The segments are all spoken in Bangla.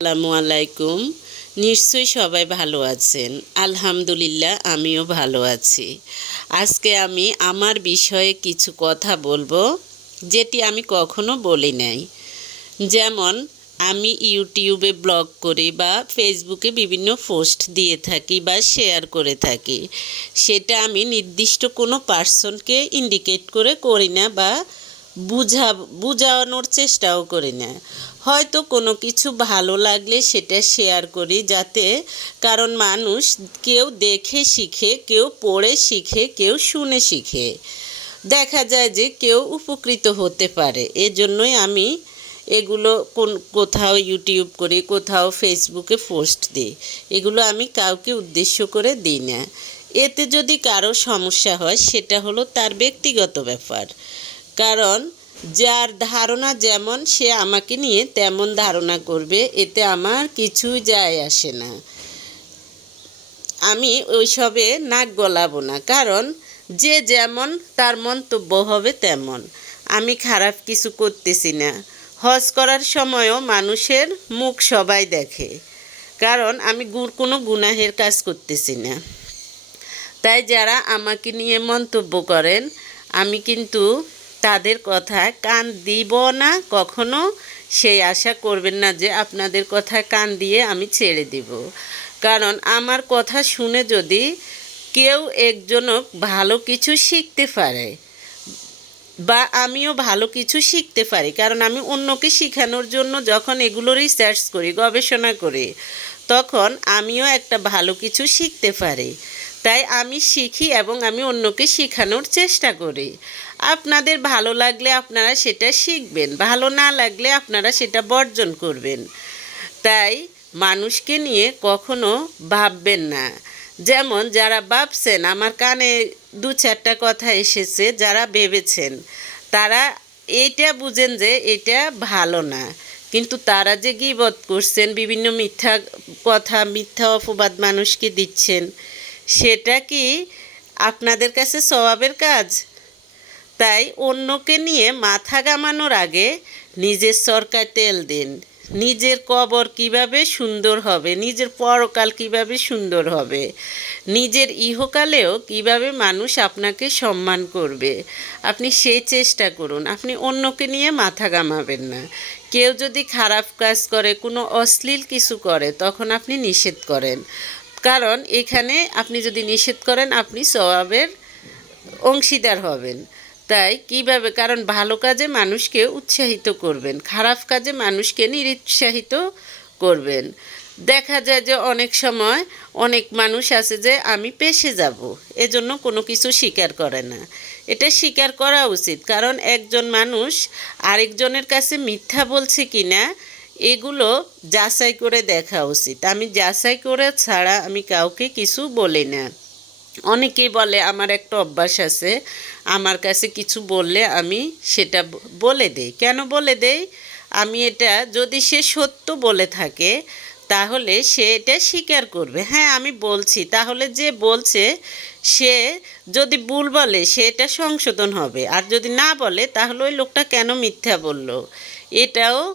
আসসালামু আলাইকুম। নিশ্চয়ই সবাই ভালো আছেন। আলহামদুলিল্লাহ, আমিও ভালো আছি। আজকে আমি আমার বিষয়ে কিছু কথা বলব, যেটি আমি কখনো বলি নাই। যেমন, আমি ইউটিউবে ব্লগ করি বা ফেসবুকে বিভিন্ন পোস্ট দিয়ে থাকি বা শেয়ার করে থাকি। সেটা আমি নির্দিষ্ট কোনো পার্সনকে ইন্ডিকেট করে করি না বা বুঝা, বুঝানোর চেষ্টাও করি না। হয়তো কোনো কিছু ভালো লাগলে সেটা শেয়ার করি যাতে কারণ মানুষ কেউ দেখে শিখে, কেউ পড়ে শিখে, কেউ শুনে শিখে। দেখা যায় যে কেউ উপকৃত হতে পারে। এজন্যই আমি এগুলো কোন, কোথাও ইউটিউব করি, কোথাও ফেসবুকে পোস্ট দিই। এগুলো আমি কাউকে উদ্দেশ্য করে দিই না। এতে যদি কারও সমস্যা হয়, সেটা হলো তার ব্যক্তিগত ব্যাপার। কারণ যার ধারণা যেমন সে আমাকে নিয়ে তেমন ধারণা করবে, এতে আমার কিছুই যায় আসে না। আমি ওইসবে নাক গলাবো না, কারণ যে যেমন তার মন্তব্য হবে তেমন। আমি খারাপ কিছু করতেছি না। হজ করার সময়ও মানুষের মুখ সবাই দেখে, কারণ আমি কোনো গুনাহের কাজ করতেছি না। তাই যারা আমাকে নিয়ে মন্তব্য করেন, আমি কিন্তু তাদের কথায় কান দিব না কখনো? সেই আশা করবেন না যে আপনাদের কথায় কান দিয়ে আমি ছেড়ে দিব। কারণ আমার কথা শুনে যদি কেউ একজনও ভালো কিছু শিখতে পারে বা আমিও ভালো কিছু শিখতে পারি, কারণ আমি অন্যকে শেখানোর জন্য যখন এগুলো রিসার্চ করি, গবেষণা করি, তখন আমিও একটা ভালো কিছু শিখতে পারি। তাই আমি শিখি এবং আমি অন্যকে শেখানোর চেষ্টা করি। আপনাদের ভালো লাগলে আপনারা সেটা শিখবেন, ভালো না লাগলে আপনারা সেটা বর্জন করবেন। তাই মানুষকে নিয়ে কখনো ভাববেন না। যেমন যারা ভাবছেন, আমার কানে দু চারটা কথা এসেছে, যারা ভেবেছেন, তারা এইটা বুঝেন যে এটা ভালো না। কিন্তু তারা যে গিবত করছেন, বিভিন্ন মিথ্যা কথা, মিথ্যা অপবাদ মানুষকে দিচ্ছেন সেটা কি আপনাদের কাছে স্বভাবের কাজ? তাই অন্যকে নিয়ে মাথা গামানোর আগে নিজের সরকার তেল দিন। নিজের কবর কীভাবে সুন্দর হবে, নিজের পরকাল কীভাবে সুন্দর হবে, নিজের ইহকালেও কীভাবে মানুষ আপনাকে সম্মান করবে, আপনি সেই চেষ্টা করুন। আপনি অন্যকে নিয়ে মাথা গামাবেন না। কেউ যদি খারাপ কাজ করে, কোনো অশ্লীল কিছু করে, তখন আপনি নিষেধ করেন। কারণ এখানে আপনি যদি নিষেধ করেন, আপনি স্বভাবের অংশীদার হবেন। তাই কীভাবে, কারণ ভালো কাজে মানুষকে উৎসাহিত করবেন, খারাপ কাজে মানুষকে নিরুৎসাহিত করবেন। দেখা যায় যে অনেক সময় অনেক মানুষ আছে যে, আমি পেশে যাব, এজন্য কোনো কিছু স্বীকার করে না। এটা স্বীকার করা উচিত, কারণ একজন মানুষ আরেকজনের কাছে মিথ্যা বলছে কি না এগুলো যাচাই করে দেখা উচিত। আমি যাচাই করে ছাড়া আমি কাউকে কিছু বলি না। অনেকেই বলে, আমার একটা অভ্যাস আছে, আমার কাছে কিছু বললে আমি সেটা বলে দেই। কেন বলে দেই? আমি এটা যদি সে সত্য বলে থাকে, তাহলে সে এটা স্বীকার করবে। হ্যাঁ আমি বলছি। তাহলে যে বলছে, সে যদি ভুল বলে, সে এটা সংশোধন হবে। আর যদি না বলে, তাহলে ওই লোকটা কেন মিথ্যা বলল? এটাও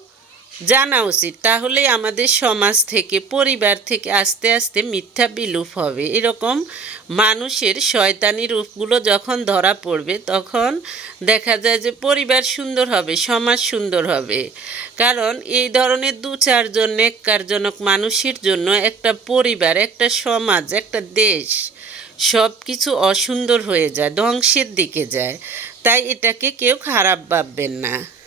জানা উচিত। তাহলে আমাদের সমাজ থেকে, পরিবার থেকে আস্তে আস্তে মিথ্যা বিলুপ হবে। এরকম মানুষের শয়তানি রূপগুলো যখন ধরা পড়বে, তখন দেখা যায় যে পরিবার সুন্দর হবে, সমাজ সুন্দর হবে। কারণ এই ধরনের দু চারজন নেককারজনক মানুষের জন্য একটা পরিবার, একটা সমাজ, একটা দেশ সব কিছু অসুন্দর হয়ে যায়, ধ্বংসের দিকে যায়। তাই এটাকে কেউ খারাপ ভাববেন না।